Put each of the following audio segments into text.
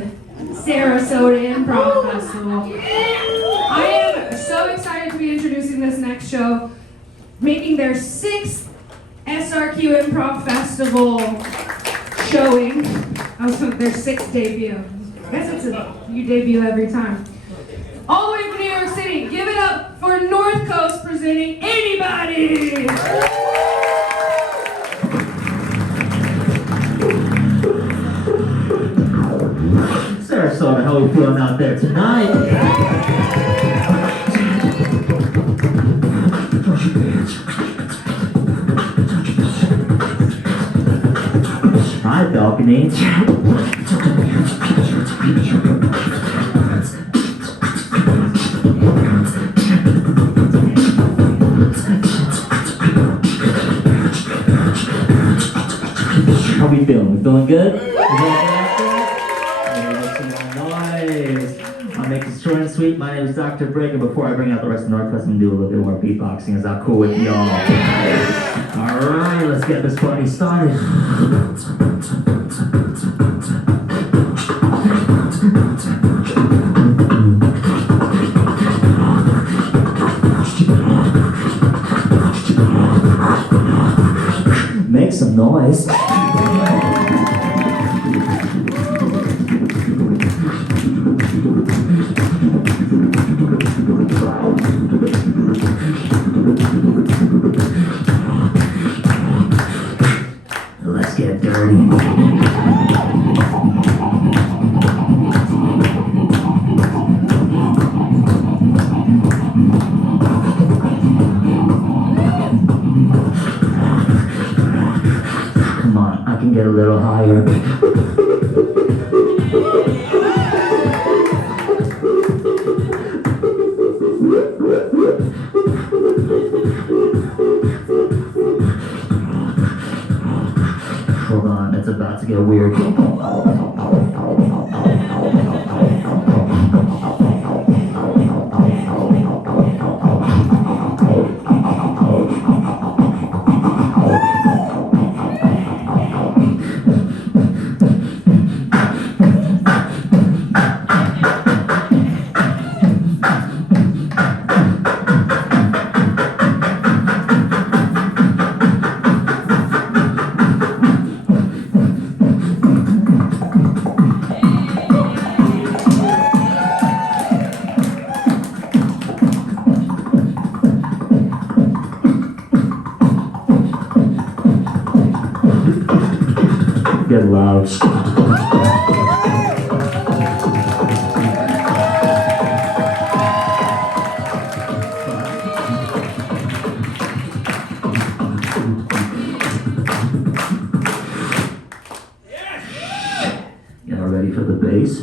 the Sarasota Improv Festival. I am so excited to be introducing this next show, making their 6th SRQ Improv Festival showing. Their 6th debut. I guess you debut every time. All the way from New York City, give it up for North Coast presenting Anybody! Sarasota, how are we feeling out there tonight? Hi, balcony. How we feeling? We feeling good? I'll make this short and sweet. My name is Dr. Break, and before I bring out the rest of Northwest, I'm gonna do a little bit more beatboxing. Is that cool with y'all? Alright, let's get this party started. Make some noise. Let's get dirty. Come on, I can get a little higher. Hold on, it's about to get weird. Get loud. Y'all ready for the bass?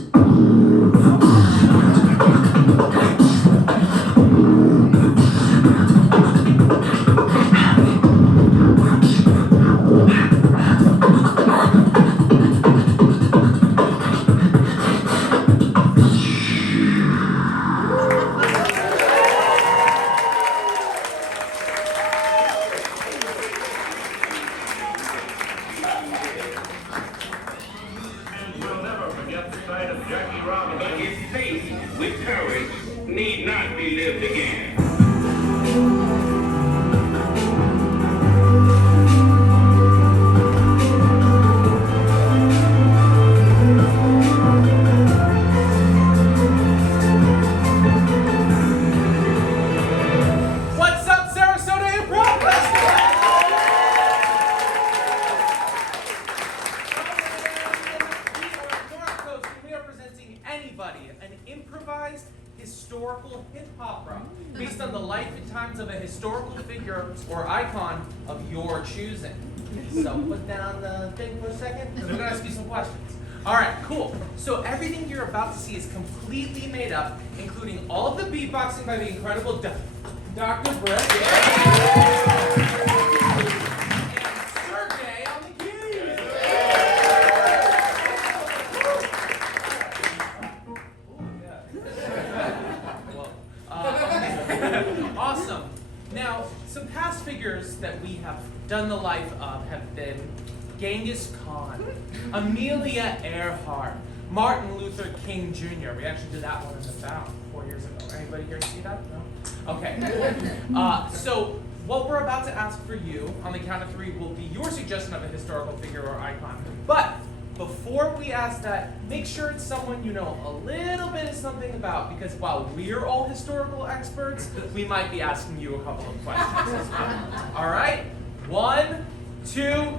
But his faith with courage need not be lived again. What's up, Sarasota Improv Festival? We are presenting Anybody, an improvised historical hip-hop rock based on the life and times of a historical figure or icon of your choosing. So put down the thing for a second, and we're gonna ask you some questions. All right, cool. So everything you're about to see is completely made up, including all of the beatboxing by the incredible Dr. Brett. Awesome. Now, some past figures that we have done the life of have been Genghis Khan, Amelia Earhart, Martin Luther King Jr. We actually did that one in the Found 4 years ago. Anybody here see that? No? Okay. So what we're about to ask for you on the count of 3 will be your suggestion of a historical figure or icon. But before we ask that, make sure it's someone you know a little bit of something about, because while we're all historical experts, we might be asking you a couple of questions as well. All right? 1, 2, 3.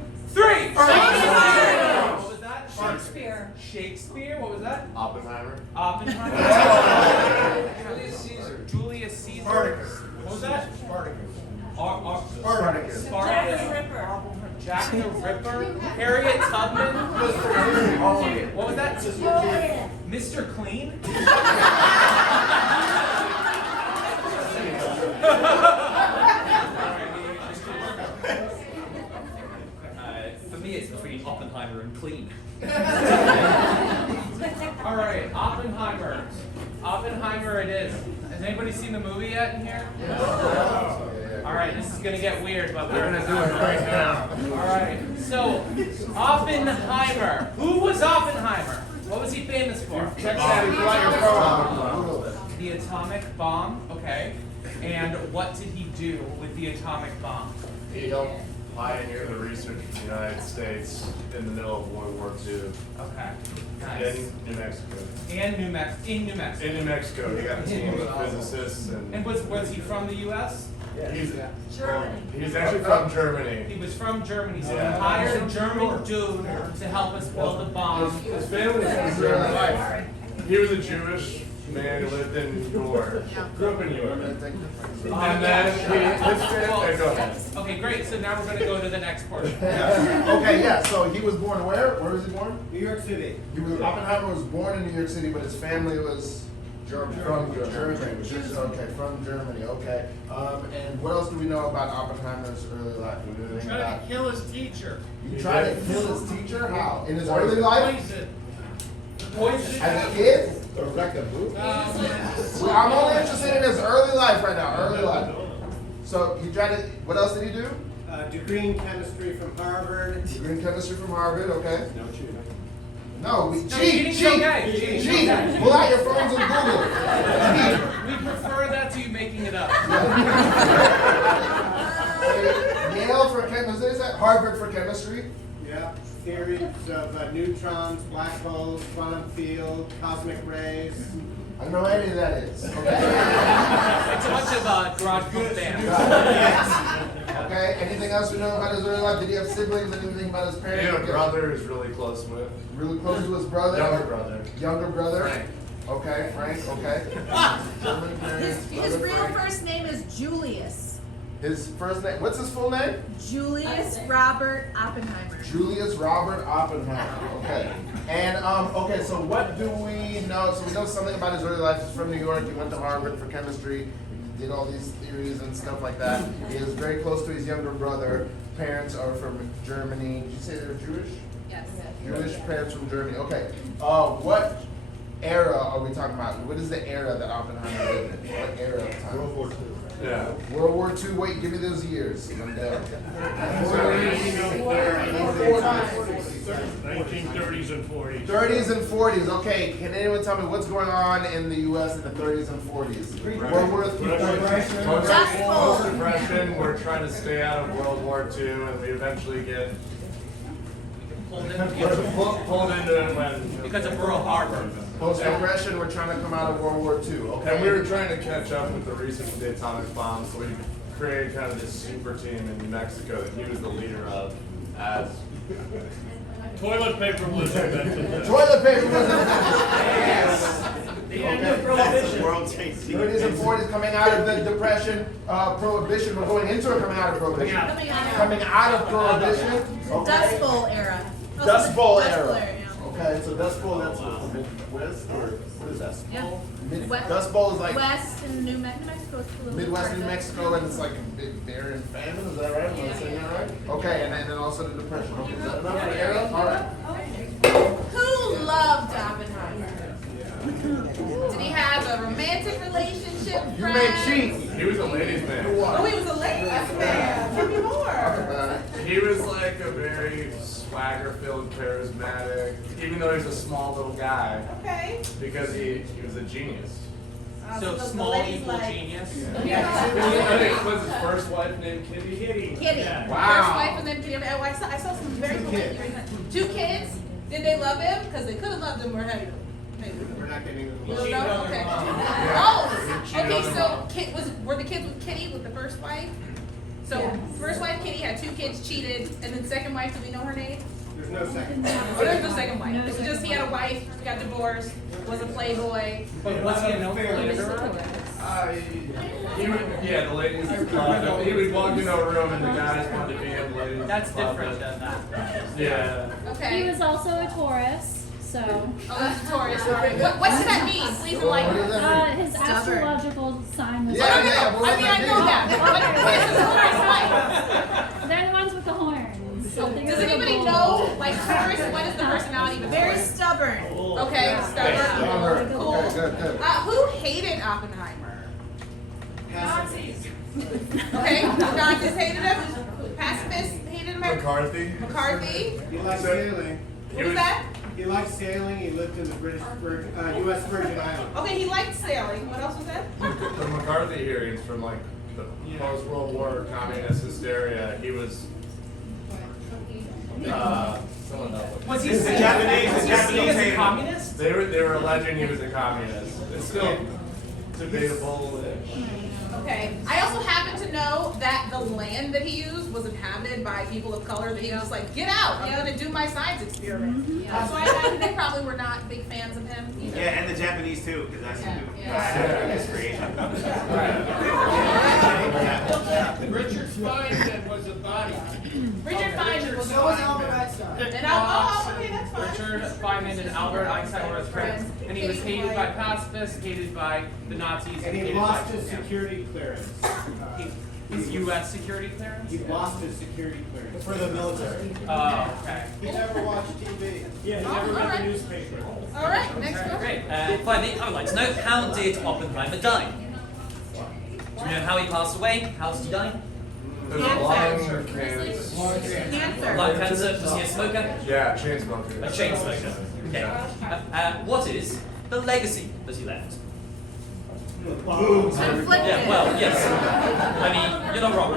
What was that? Shakespeare. Shakespeare. What was that? Oppenheimer. Oppenheimer. Julius Caesar. Julius Caesar. Spartacus. What was that? Spartacus. Spartacus. Jack the Ripper. Jack the Ripper. Harriet Tubman. What was that? Mr. Clean. For me, it's between Oppenheimer and Clean. All right, Oppenheimer. Oppenheimer it is. Has anybody seen the movie yet in here? All right, this is gonna get weird, but we're gonna do it right now. All right, so Oppenheimer. Who was Oppenheimer? What was he famous for? Check that. The atomic bomb. Okay. And what did he do with the atomic bomb? He helped pioneer the research in the United States in the middle of World War II. Okay. Nice. In New Mexico. And New Mexico. In New Mexico. In New Mexico, he got a team of physicists And was he from the U.S.? Germany. He's actually from Germany. He was from Germany, so Yeah. he hired a German dude to help us build a bomb. His family was from Germany. He was a Jewish man who lived in New York. Grew up in New York. And then go ahead. Okay, great. So now we're going to go to the next portion. Okay, yeah, so he was born where? Where was he born? New York City. Oppenheimer was born in New York City, but his family was Germany. from Germany. Okay, from Germany, okay. And what else do we know about Oppenheimer's early life? Do we know anything Trying about? to kill his teacher. He tried to kill his teacher? How? In his early life? Poison. Poison. As a kid? Well, I'm only interested in his early life right now, early life. So he tried to, what else did he do? Degree in chemistry from Harvard. Degree in chemistry from Harvard, okay. No cheating. No, we cheating's cheat. okay. Cheating's okay. Pull out your phones and Google. We prefer that to you making it up. Yale for chemistry, is that Harvard for chemistry? Yeah. Theories of neutrons, black holes, quantum field, cosmic rays. I don't know what any of that is. Okay. It's a bunch of garage book bands. Okay. Anything else we know about his early life? Did he have siblings? Anything about his He parents? had a brother who's really close with. Really close to his brother? Younger brother. Younger brother? Frank. Okay, Frank, okay. German parents, His brother real Frank. first name is Julius. His first name, what's his full name? Julius Robert Oppenheimer. Julius Robert Oppenheimer. Okay. And okay, so what do we know? So we know something about his early life. He's from New York. He went to Harvard for chemistry. He did all these theories and stuff like that. He is very close to his younger brother. Parents are from Germany. Did you say they're Jewish? Yes. Jewish parents from Germany. Okay. What era are we talking about? What is the era that Oppenheimer lived in? What era of time? World War II. Yeah. World War II. Wait, give me those years. I'm down. 1930s and 40s. 30s and 40s. Okay, can anyone tell me what's going on in the U.S. in the 30s and 40s? World War III. Dust Bowl. Post-depression, we're trying to stay out of World War II, and we eventually get Pulled pulled into it when. because of Pearl Harbor. Post-depression, we're trying to come out of World War II. Okay. And we were trying to catch up with the research of the atomic bomb, so we created kind of this super team in New Mexico that he was the leader of as. Toilet paper was invented. Toilet paper was The end of prohibition. 30s and 40s, coming out of the depression, prohibition. We're going into or coming out of prohibition? Coming out. Coming out of prohibition. Okay. Dust Bowl era. Dust Bowl Dust era. Bowl era, yeah. Okay, so Dust Bowl, that's what, the Midwest, or what is that? Yeah. West- Dust Bowl is like West and New Mexico is a little Midwest New further. Mexico, and it's like a big barren famine, is that right? Am I saying that right? Okay, and then also the depression. Okay, is that enough for the era? All right. Who loved Oppenheimer? Did he have a romantic relationship? You may cheat. He was a ladies' man. Oh, he was a ladies' man. Tell me more. He was like a very swagger-filled, charismatic, even though he's a small little guy, Okay. because he was a genius. So the small lady's equal like- genius. I think was his first wife named Kitty. Kitty. Wow. First wife and then Kitty. Oh, I saw some very cool pictures. 2 kids. Did they love him? Because they could have loved him or hated him. We're not getting into You the. don't know? Okay. Oh, okay. So were the kids with Kitty with the first wife? So first wife Kitty had 2 kids, cheated, and then second wife. Do we know her name? There's no second. Oh, there's no second wife. It was just he had a wife, got divorced, was a playboy. But was he a no philanderer? Yeah, the ladies loved him. He would walk into a room and the guys wanted to be in the ladies. That's loved different him. than that. Yeah. Okay. He was also a Taurus, so Oh, that's Taurus. What does that mean? Please enlighten us. his astrological sign was. I know that. What is the Taurus like? They're the ones with the horns. So Does anybody know, like Taurus, what is the personality of a Taurus? stubborn. Okay, stubborn. Cool. Okay, good. Who hated Oppenheimer? Nazis. Okay, Nazis hated him. Pacifists hated him. McCarthy. McCarthy. He likes sailing. What was that? He likes sailing. He lived in the U.S. Virgin Islands. Okay, he liked sailing. What else was that? The McCarthy hearings from like the post-World War communist hysteria. He was. Someone else. Was he The seen Japanese- was the he seen Japanese as a hated him. communist? They were alleging he was a communist. It's still debatable. Okay. I also happen to know that the land that he used was inhabited by people of color that he was just like, get out, I'm gonna do my science experiment. So I imagine they probably were not big fans of him either. Yeah, and the Japanese too, because that's his creation. Richard Feynman was a body. Richard Feynman was So was Albert Einstein. okay, that's fine. Richard Feynman and Albert Einstein were his friends, and he was hated by pacifists, hated by the Nazis, And he hated lost by his security clearance. his U.S. security clearance. He lost his security clearance. For the military. Oh, okay. He never watched TV. Yeah, he never read the newspaper. All right, next one. Great. Finally, I would like to know, how did Oppenheimer die? Do you know how he passed away? How did he die? There's a lung cancer. Cancer. Lung cancer? Was he a smoker? Yeah, chain smoker. A chain smoker. Okay. What is the legacy that he left? Conflicted. Yeah, well, yes. I mean, you're not wrong.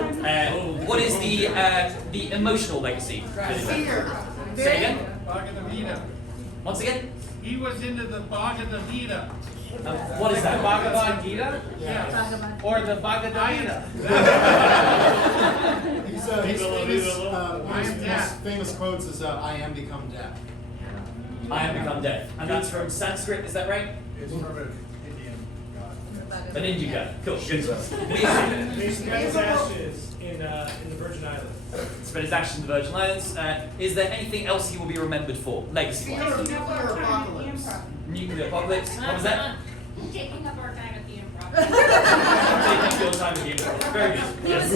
What is the emotional legacy? Fear. Say again? Bhagavad Gita. Once again? He was into the Bhagavad Gita. What is The that? Bhagavad Gita? Yeah. Or the Bhagavad Gita? His famous quotes is, I am become death. I am become death. And that's from Sanskrit, is that right? It's from an Indian god. An Indian god. Cool. Good. He spent his ashes in the Virgin Islands. Spent his ashes in the Virgin Islands. Is there anything else he will be remembered for, legacy-wise? Nuclear apocalypse. Nuclear apocalypse. What was that? Taking up our time at the improv. Taking your time with the improv. Very good. Yes.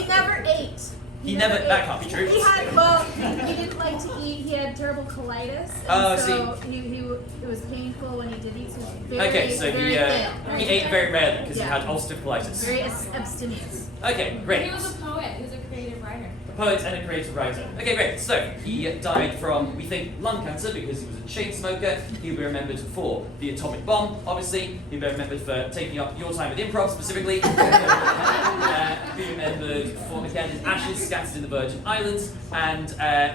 He never ate. He never. That can't be true. He didn't like to eat. He had terrible colitis. And Oh, I so it was painful when he did eat. So he was very, Okay, so very thin. he ate very rarely because he Yeah. had ulcerative colitis. Very abstemious. Okay, great. He was a poet. He was a creative writer. A poet and a creative writer. Okay, great. So he died from, we think, lung cancer because he was a chain smoker. He'll be remembered for the atomic bomb, obviously. He'll be remembered for taking up your time with improv specifically. He'll be remembered for again his ashes scattered in the Virgin Islands, and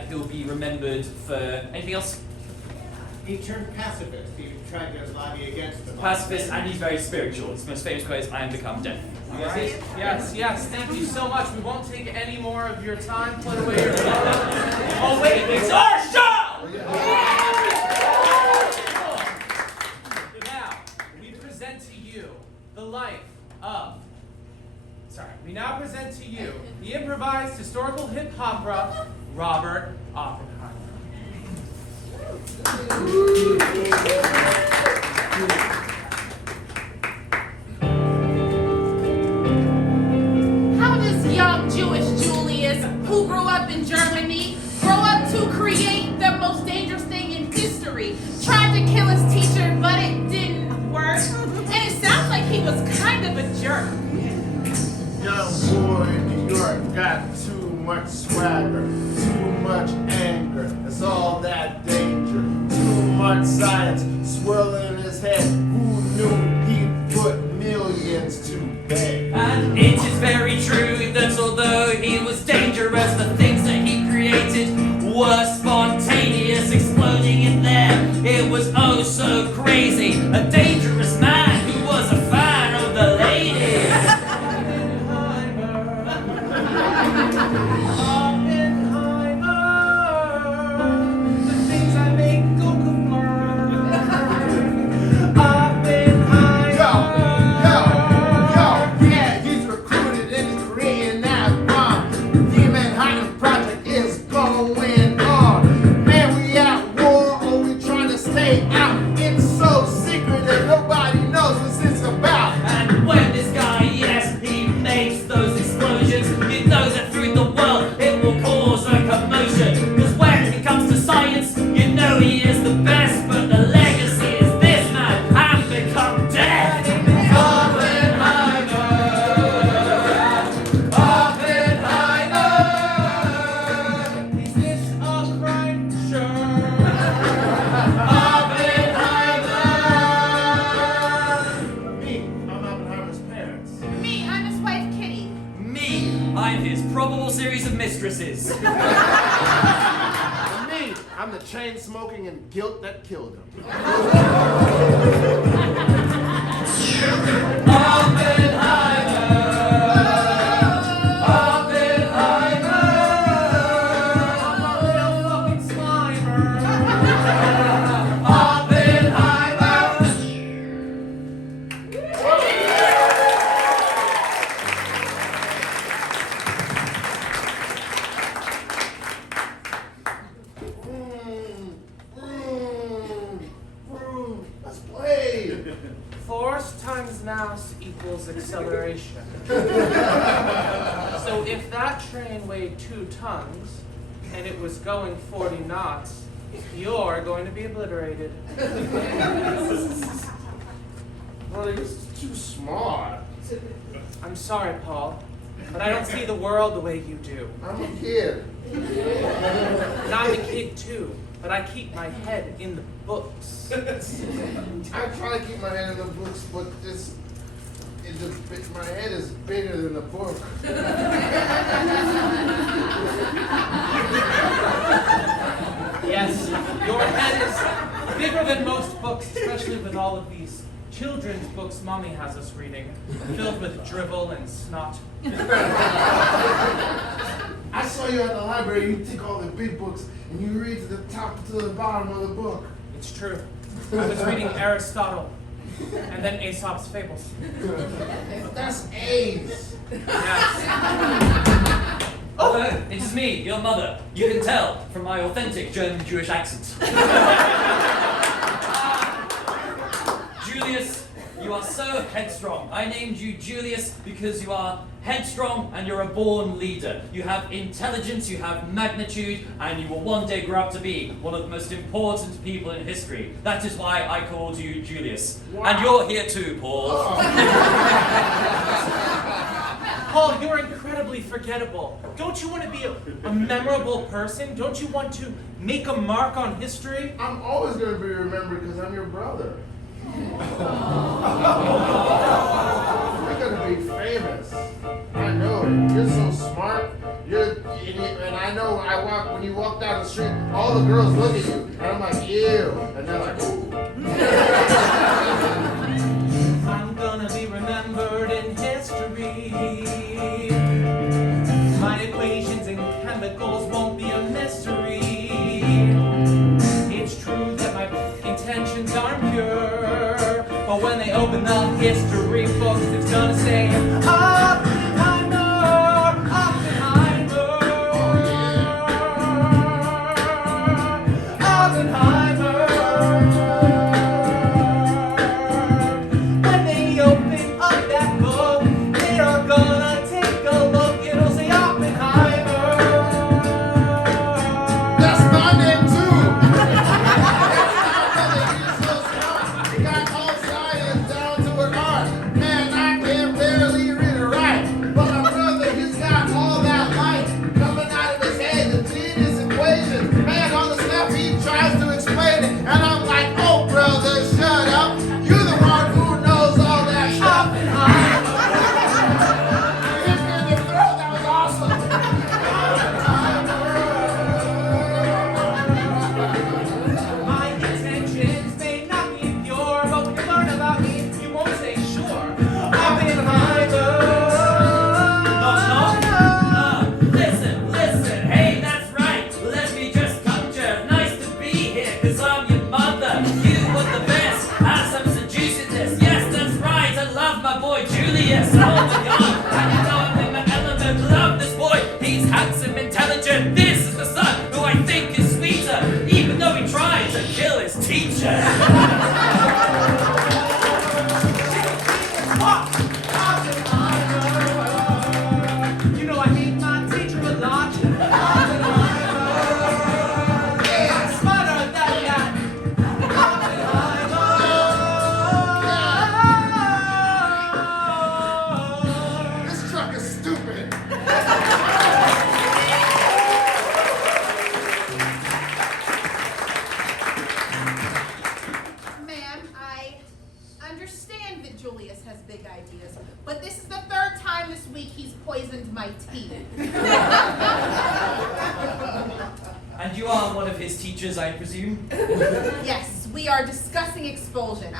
he'll be remembered for anything else. He turned pacifist. He tried to lobby against the Pacifist, and he's very spiritual. His most famous quote is, "I am become death." You guys see? Yes. Thank you so much. We won't take any more of your time. Put away your phone. Oh wait, it's our show! Now, we present to you the life of. We now present to you the improvised historical hip opera, Robert Oppenheimer. How does young Jewish Julius, who grew up in Germany, grow up to create the most dangerous thing in history? Tried to kill his teacher, but it didn't work. And it sounds like he was kind of a jerk. Young boy in New York got too much swagger, too much anger, it's all that danger. Too much science swirling in his head. Who knew he'd put millions to bed? And it is very true that although he was dangerous, the things that he created were spontaneous, exploding in there. It was oh so crazy. A dangerous man who was a fan of the ladies. The things I make go Yeah, he's recruited and he's creating that bomb. The Manhattan Project is going on. Man, we at war or we trying to stay out. It's so secret that nobody knows what it's about. And when this guy, yes, he makes those explosions, he knows that through the world it will cause a commotion. Because when it comes to science, you know he is the best, but the legacy is this man, and become death. Is this a crime? Sure. Me, I'm Oppenheimer's parents. Me, I'm his wife, Kitty. Me, I'm his probable series of mistresses. And me, I'm the chain smoking and guilt that killed him. Let's play. Force times mass equals acceleration. So if that train weighed 2 tons and it was going 40 knots, you're going to be obliterated. Well, he's too smart. I'm sorry, Paul, but I don't see the world the way you do. I'm a kid. And I'm a kid too, but I keep my head in the books. I try to keep my head in the books, but my head is bigger than the book. Yes, your head is bigger than most books, especially with all of these children's books Mommy has us reading, filled with drivel and snot. I saw you at the library. You take all the big books and you read to the top to the bottom of the book. It's true. I was reading Aristotle and then Aesop's Fables. That's A's. Yes. Oh, it's me, your mother. You can tell from my authentic German Jewish accent. Julius, you are so headstrong. I named you Julius because you are headstrong and you're a born leader. You have intelligence, you have magnitude, and you will one day grow up to be one of the most important people in history. That is why I called you Julius. Wow. And you're here too, Paul. Paul, you're incredibly forgettable. Don't you want to be a memorable person? Don't you want to make a mark on history? I'm always going to be remembered because I'm your brother. You're going to be famous. I know it. You're so smart. And I know when you walk down the street, all the girls look at you. And I'm like, ew. And they're like, ooh. I'm gonna be remembered in history. My equations and chemicals won't be a mystery. It's true that my intentions aren't pure, but when they open the history books, it's gonna say Oppenheimer, Oppenheimer, Oppenheimer. When they open up that book, they are gonna take a look. It'll say Oppenheimer. That's my name too. You're so smart. You got all science down to an art. Man, I can barely read or yes, all the young. And you know I'm in my element. Love this boy. He's handsome, intelligent. This is the son who I think is sweeter, even though he tried to kill his teacher. You know I hate my teacher a lot. Yeah, smarter than that. This truck is stupid. Ma'am, I understand that Julius has big ideas, but this is the third time this week he's poisoned my tea. And you are one of his teachers, I presume? Yes, we are discussing expulsion.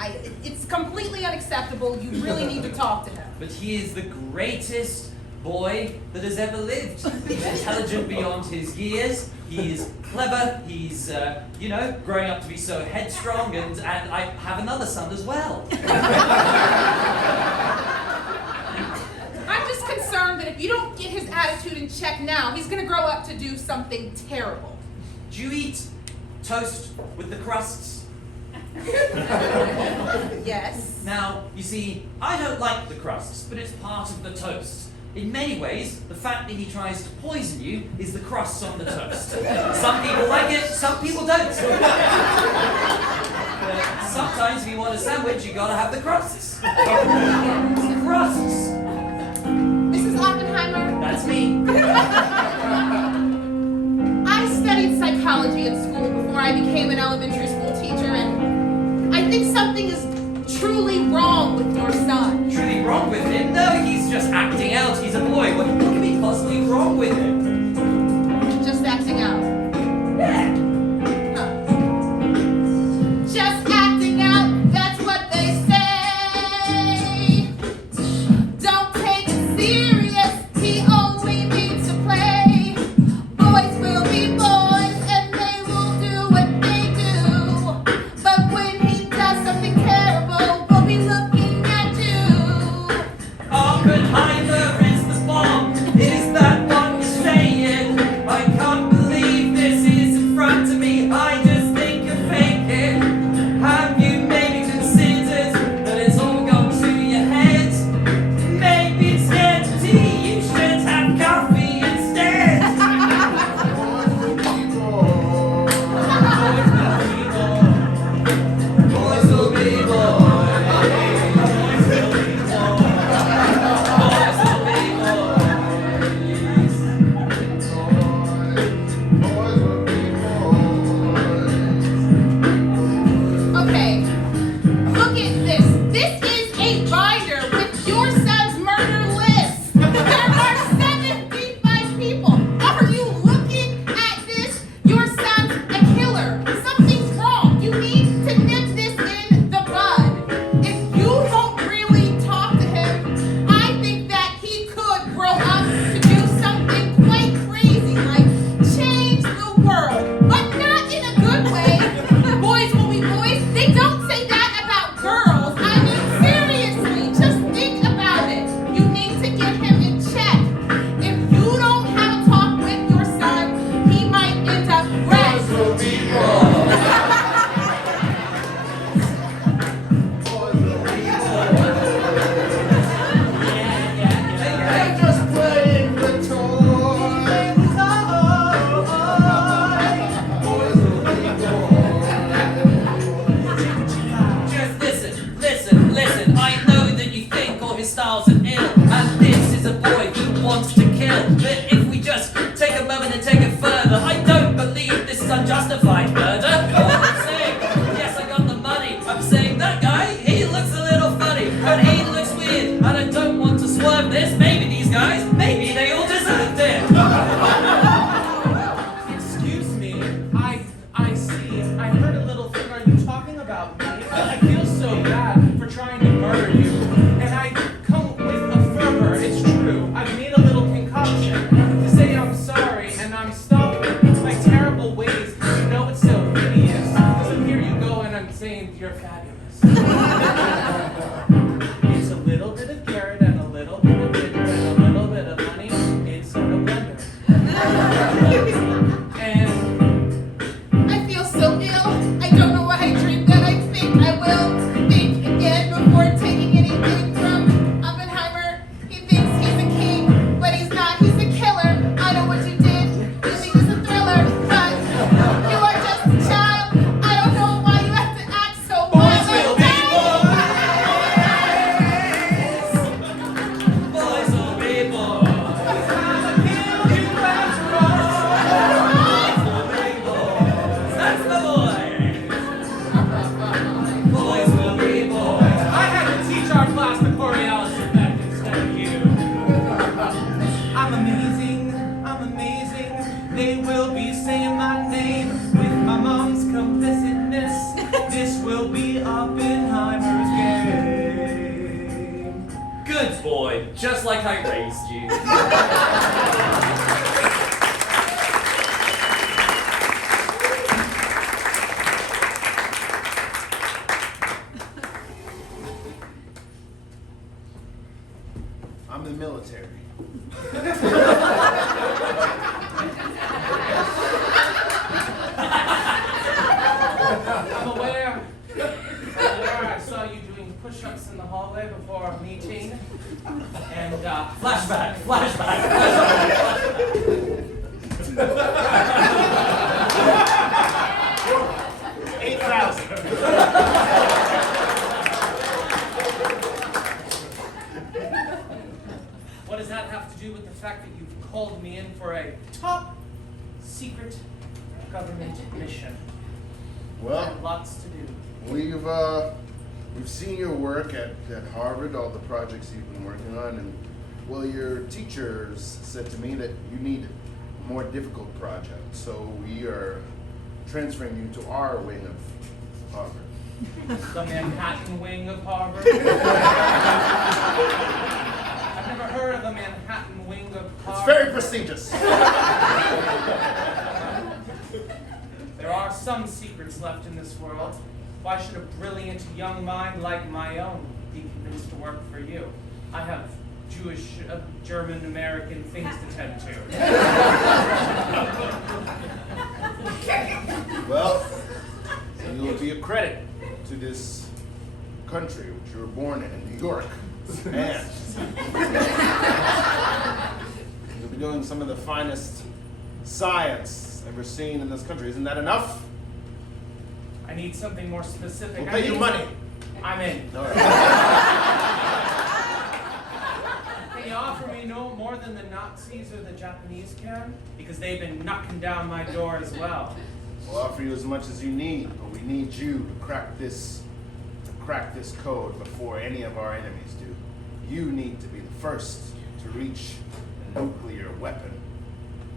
It's completely unacceptable. You really need to talk to him. But he is the greatest boy that has ever lived. Intelligent beyond his years. He's clever. He's, growing up to be so headstrong. And I have another son as well. I'm just concerned that if you don't get his attitude in check now, he's going to grow up to do something terrible. Do you eat toast with the crusts? Yes. Now, you see, I don't like the crusts, but it's part of the toast. In many ways, the fact that he tries to poison you is the crusts on the toast. Some people like it, some people don't. But sometimes if you want a sandwich, you gotta have the crusts. The crusts. Mrs. Oppenheimer? That's me. I studied psychology in school before I became an elementary school teacher, and I think something is truly wrong with your son. Truly wrong with him? No, he's just acting out. He's a boy. What could be possibly wrong with him? Just acting out. Yeah. Huh. Just acting out, that's what they say. Don't take it serious, he only means to play. Boys will be boys and they will do what they do. But when he does something terrible, we'll be looking at you. Oppenheimer is the bomb. Is that what you're saying? I can't believe this is in front of me. I just think you're faking. Have you maybe considered that it's all gone to your head? Maybe instead of tea, you should have coffee instead. Boys will be boys. Boys will be Okay, look at this. This is a binder with your son's murder list. There are 75 people. Are you looking at this? Your son's a killer. Something's wrong. You need to nip this in the bud. If you don't really talk to him, I think that he could grow up to do something quite crazy, like change the world, but not in a good way. Boys will be boys. They don't say that about girls. I mean, seriously, just think about it. You need to get him in check. If you don't have a talk with your son, he might end up red. They're just playing with toys. Boys will be Just listen. I know that you think all his styles are ill, and this is a boy who wants to kill. But if we just take a moment and take it further, I don't believe this is unjustified murder. All I'm saying, yes, I got the money. I'm saying that guy, he looks a little funny, and he looks weird, and I don't want to swerve this. Maybe these guys, maybe they all deserved it. Excuse me. I see. I heard a little thing. Are you talking about me? I feel so bad for trying to murder you. And I come with a fervor. It's true. I've made a little concoction to say I'm sorry and I'm stopping my terrible ways. You know it's so hideous. So here you go and I'm saying you're fabulous. It's a little bit of carrot and a boy, just like I raised you. I'm the military. I'm aware. I saw you doing push-ups in the hallway before our meeting. And Flashback. 8,000. what does that have to do with the fact that you've called me in for a top secret government mission? Well, And lots to do. we've seen your work at Harvard, all the projects you've been working on, and well, your teachers said to me that you need a more difficult project, so we are transferring you to our wing of Harvard. The Manhattan wing of Harvard. I've never heard of the Manhattan wing of Harvard. It's very prestigious. There are some secrets left in this world. Why should a brilliant young mind like my own be convinced to work for you? I have Jewish, German, American things to tend to. Well, you will be a credit to this country which you were born in New York. And you'll be doing some of the finest science ever seen in this country. Isn't that enough? I need something more specific. We'll I pay need you money. I'm in. All right. Can you offer me no more than the Nazis or the Japanese can? Because they've been knocking down my door as well. We'll offer you as much as you need, but we need you to crack this code before any of our enemies do. You need to be the first to reach a nuclear weapon.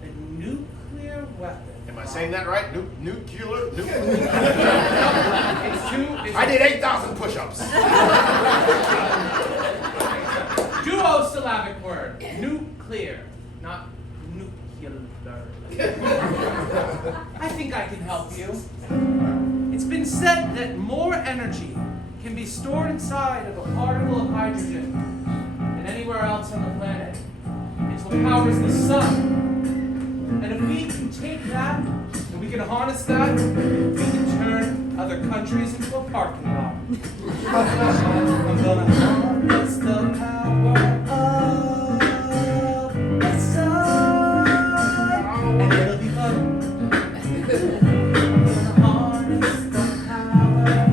A nuclear weapon. Am I saying that right? Nuclear? It's I did 8,000 push-ups. Duosyllabic word. Nuclear, not nuclear. I think I can help you. It's been said that more energy can be stored inside of a particle of hydrogen than anywhere else on the planet. It's what powers the sun. And if we can take that and we can harness that, we can turn other countries into a parking lot. I'm gonna harness the power of the sun, and it'll be fun. I'm gonna harness the power of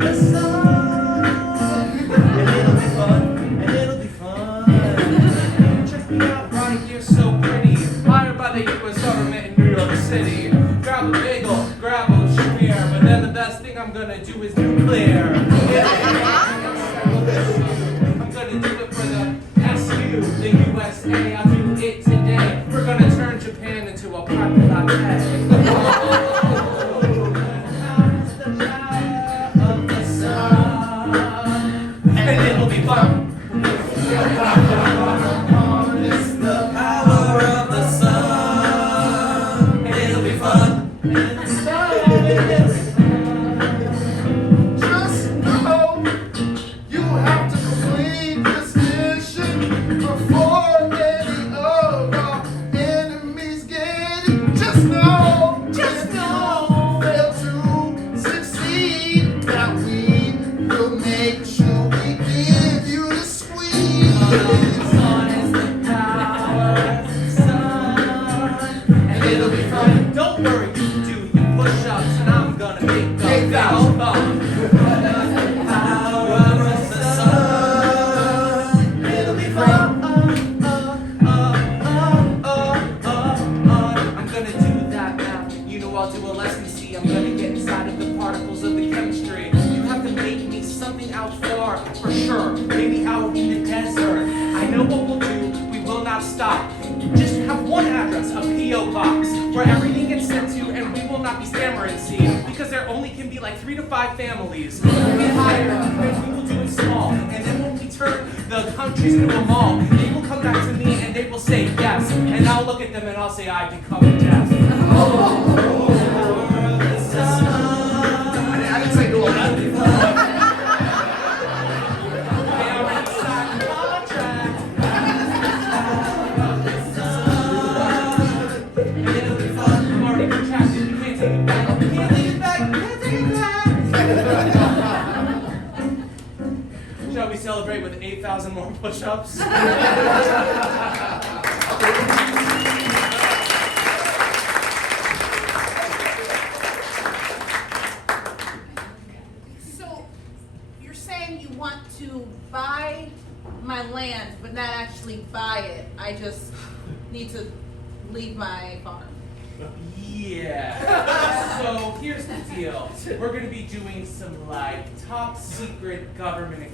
the sun, and it'll be fun, and it'll be fun. Check me out right here, so pretty. Hired by the U.S. government in New York City. Grab a bagel, grab a beer, but then the best thing I'm gonna do is nuclear. I'm gonna do it for the SU, the USA. I'll do it today. We're gonna turn Japan into a parking lot. Of the sun, and it'll be fun. Harness the power of the sun, and it'll be fun. Just know you have to complete this mission before any of our enemies get it. Just know, fail to succeed, that we will make sure we give you the squeeze. Harness the power of the sun, and it'll be fun. Don't worry, you do your push-ups, and I'm gonna make a big bump. Power of the sun, it'll be fun. I'm gonna do that now. You know I'll do a lesson C. I'm gonna get inside of the particles of the chemistry. You have to make me something out far, for sure. Maybe out in the desert. I know what we'll do. We will not stop. Just have one address, a P.O. box, where everything gets sent to, and we will not be stammering, see, because there only can be like 3 to 5 families. We'll be higher, and we will do it small. small. And then when we turn the countries into a mall, they will come back to me and they will say yes. And I'll look at them and I'll say, I become deaf. I didn't say do all that. They already signed the contract. And it'll be fun. I'm already contracted. You can't take it back. You can't take it back. You can't take it back. Shall we celebrate with 8,000 more push-ups? So, you're saying you want to buy my land, but not actually buy it. I just need to leave my farm. Yeah. So here's the deal. We're gonna be doing some like top secret government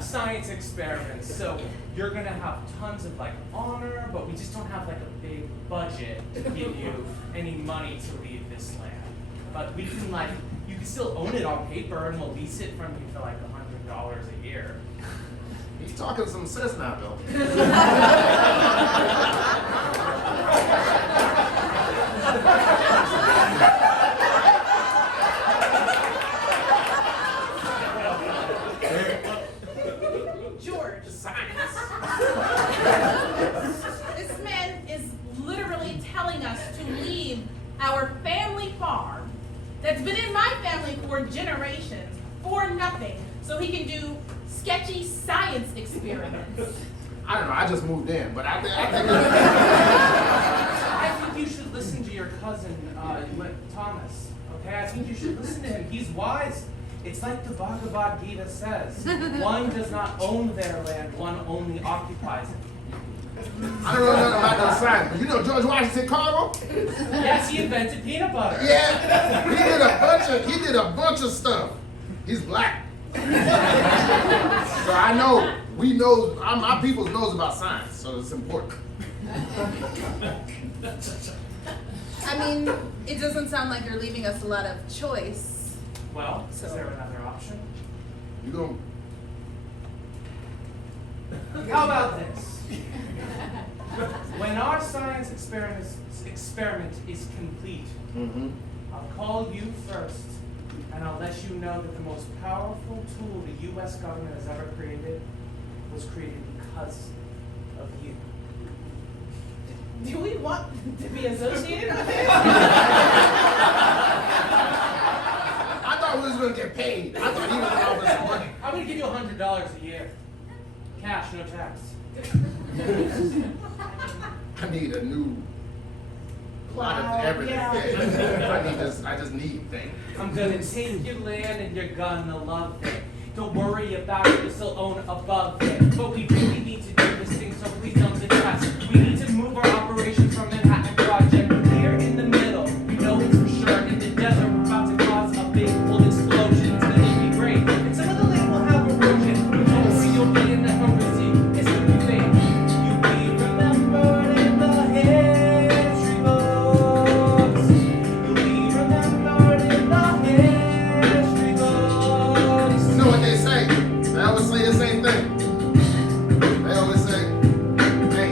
science experiments. So you're gonna have tons of like honor, but we just don't have like a big budget to give you any money to leave this land. But we can like, you can still own it on paper, and we'll lease it from you for like $100 a year. He's talking some sense now, though. George, science. This man is literally telling us to leave our family farm that's been in my family for generations for nothing so he can do sketchy science experiments. I don't know. I just moved in, but I think. I think you should listen to your cousin, Thomas. Okay, I think you should listen to him. He's wise. It's like the Bhagavad Gita says. One does not own their land, one only occupies it. I don't know nothing about no science, but you know George Washington Carver? Yes, he invented peanut butter. Yeah, he did a bunch of stuff. He's black. So I know, my people knows about science, so it's important. I mean, it doesn't sound like you're leaving us a lot of choice. Well, is there another option? You don't. How about this? When our science experiment is complete, I'll call you first, and I'll let you know that the most powerful tool the U.S. government has ever created was created because of you. Do we want to be associated with it? I thought we was gonna get paid. I thought he was gonna offer some money. I'm gonna give you $100 a year. Cash, no tax. I need a new lot of everything. Yeah. I just need things. I'm gonna take your land and you're gonna love it. Don't worry about it, you'll still own above it. But we really need to do this thing, so please don't detest. We need to move our operations from Manhattan Project here in the middle. You know it's for sure. In the desert, we're about to cause a big old explosion. It's gonna be great. And some of the land will have erosion. Hopefully you'll be in the Humvee. It's gonna be fake. You'll be remembered in the history books. You'll be remembered in the history books. You know what they say? They always say the same thing. They always say, hey,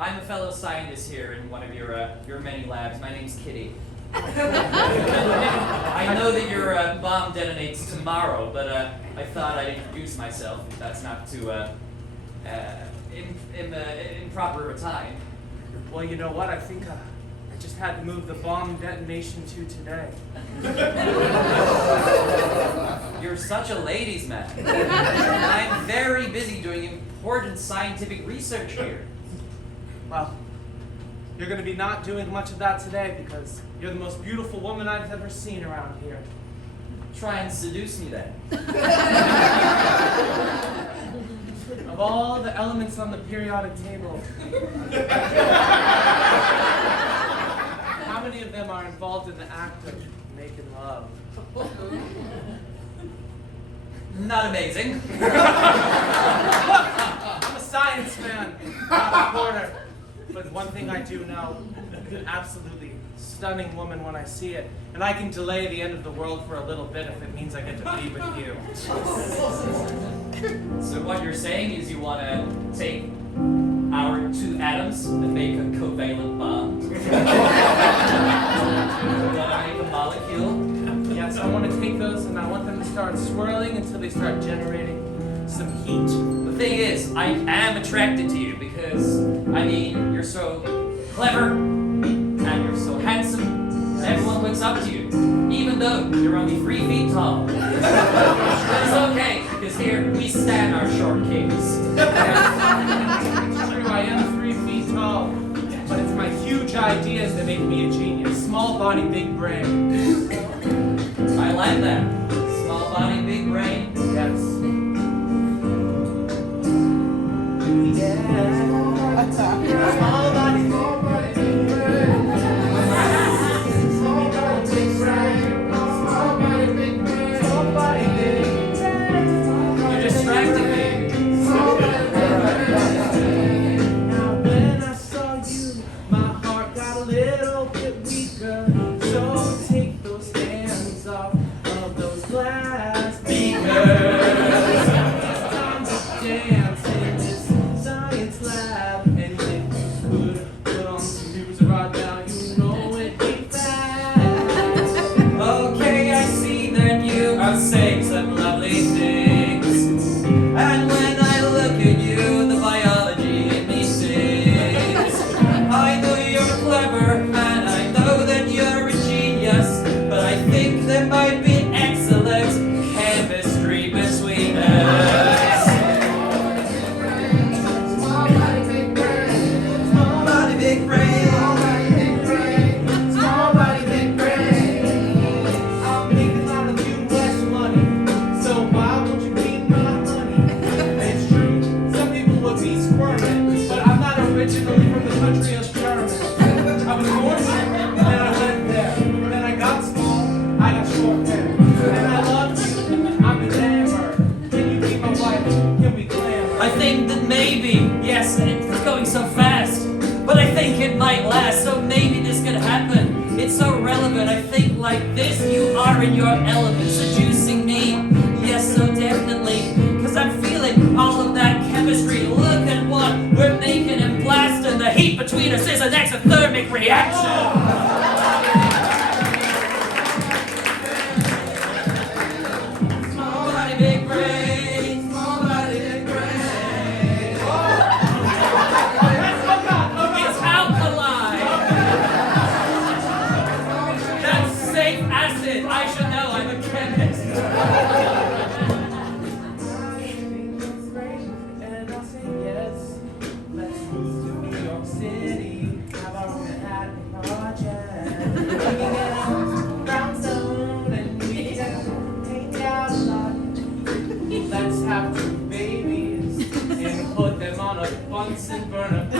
I'm a fellow scientist here in one of your many labs. My name's Kitty. I know that your bomb detonates tomorrow, but I thought I'd introduce myself, if that's not too improper a time. Well, you know what? I think I just had to move the bomb detonation to today. You're such a ladies' man. I'm very busy doing important scientific research here. Well, you're going to be not doing much of that today because you're the most beautiful woman I've ever seen around here. Try and seduce me then. Of all the elements on the periodic table, how many of them are involved in the act of making love? Not amazing. I'm a science man, not a reporter. But one thing I do know, an absolutely stunning woman when I see it, and I can delay the end of the world for a little bit if it means I get to be with you. So what you're saying is you want to take our two atoms and make a covalent bond? You want to make a molecule? Yes, I want to take those and I want them to start swirling until they start generating some heat. The thing is, I am attracted to you because, I mean, you're so clever and you're so handsome. Everyone looks up to you, even though you're only 3 feet tall. But it's okay, because here we stand our short kings. It's true, I am 3 feet tall, but it's my huge ideas that make me a genius. Small body, big brain. I like that. Small body, big brain. Yes. Small body, big brain. Small body, big brain. Small body, big brain. Small body, big brain. You're distracting me. Now when I saw you, my heart got a little bit weaker. So take those hands off of those glass beakers. It's time to dance in this science lab. And if you could put on some music right now, you know it'd be fast. Okay, I see that you are saying some lovely things. And when I look at you, the biology in me sings. I know you're clever, and I know that you're a genius, but I think there might be excellent chemistry between us. Small body, big brain. Small body, big brain. Small body, big brain. Small body, big brain. I'm making out of you less money, so why won't you be my honey? It's true, some people would be squirming, but I'm not originally from the country of Germany. I was born here, and then I went there. Then I got small, I got short hair. And I love you, I'm enamored. Can you be my wife? Can we glamour? I think that maybe, yes, it's going so fast, but I think it might last, so maybe this could happen. It's so relevant, I think like this, you are in your element, seducing me. Yes, so definitely, because I'm feeling all of that chemistry. Look at what we're making and blasting. The heat between us is an exothermic reaction. Small body, big brain. Small body, big brain. It's alkaline. That's safe acid. I should know. I'm a chemist. And I'll say yes. Let's move to New York City. Have our own Manhattan project. We can get a brownstone and we can hang out a lot. Let's have 2 babies and put them on a Bunsen burner. I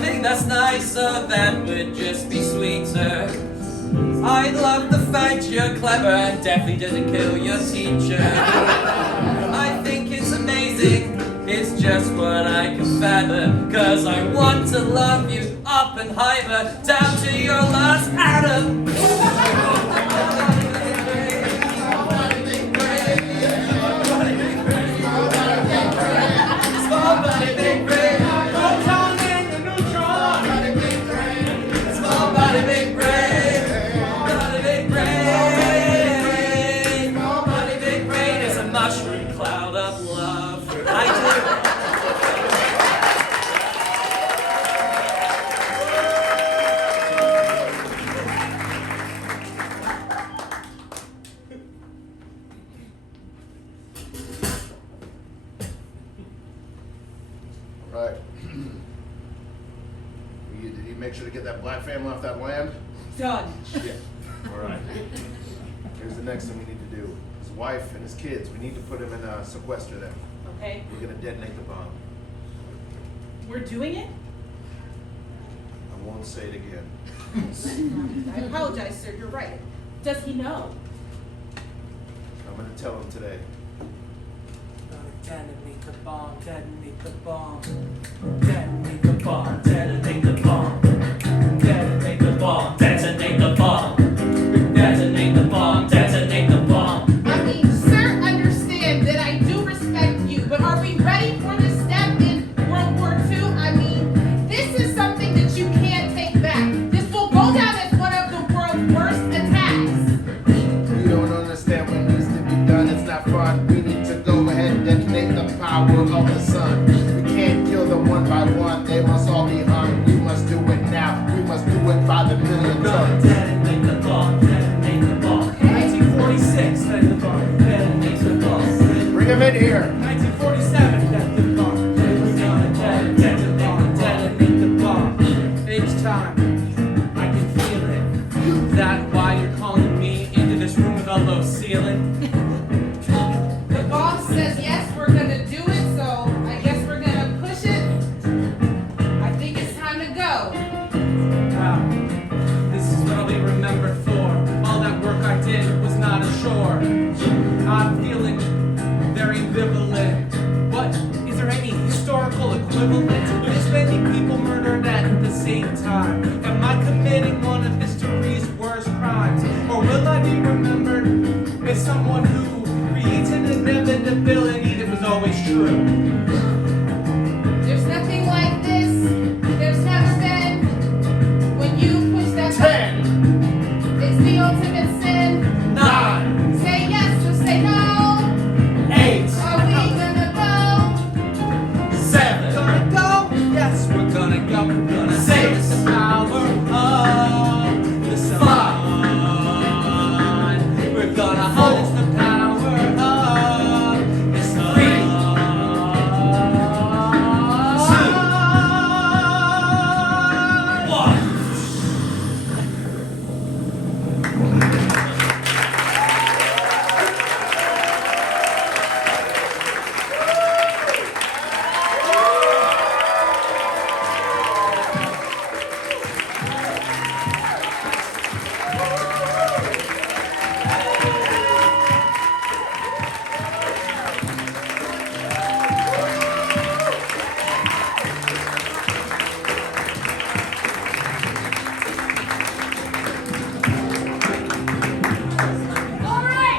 think that's nice, so that would just be sweeter. I love the fact you're clever and definitely didn't kill your teacher. I think it's amazing, it's just what I can fathom. Cause I want to love you, Oppenheimer, down to your last atom. Small body, big brain. Right. Did he make sure to get that black family off that land? Done. Yeah. All right. Here's the next thing we need to do. His wife and his kids, we need to put him in sequester them. Okay. We're gonna detonate the bomb. We're doing it? I won't say it again. I apologize, sir. You're right. Does he know? I'm gonna tell him today. Detonate the bomb, detonate the bomb. Detonate the bomb, detonate the bomb. Detonate the bomb, detonate the bomb. Detonate the bomb, detonate the bomb. I mean, sir, understand that I do respect you, but are we ready for this step in World War II? I mean, this is something that you can't take back. This will go down as one of the world's worst attacks. You don't understand what needs to be done. It's not fun. We need to go ahead and detonate the power of the sun. We can't kill them one by one. They must all be hung. We must do it now. We must do it by the million tons. Detonate the bomb, detonate the bomb. 1946, detonate the bomb, detonate the bomb. Bring him in here. 1947, detonate the bomb. Detonate the bomb. Each time, I can feel it. Is that why you're calling me into this room with a low ceiling? The boss says yes, we're gonna do it, so I guess we're gonna push it. I think it's time to go. Wow, this is what I'll be remembered for. All that work I did was not ashore. I'm feeling very ambivalent. What? Is there any historical equivalent to this many people murdered at the same time? Am I committing one of history's worst crimes? Or will I be remembered as someone who creates an inevitability that was always true?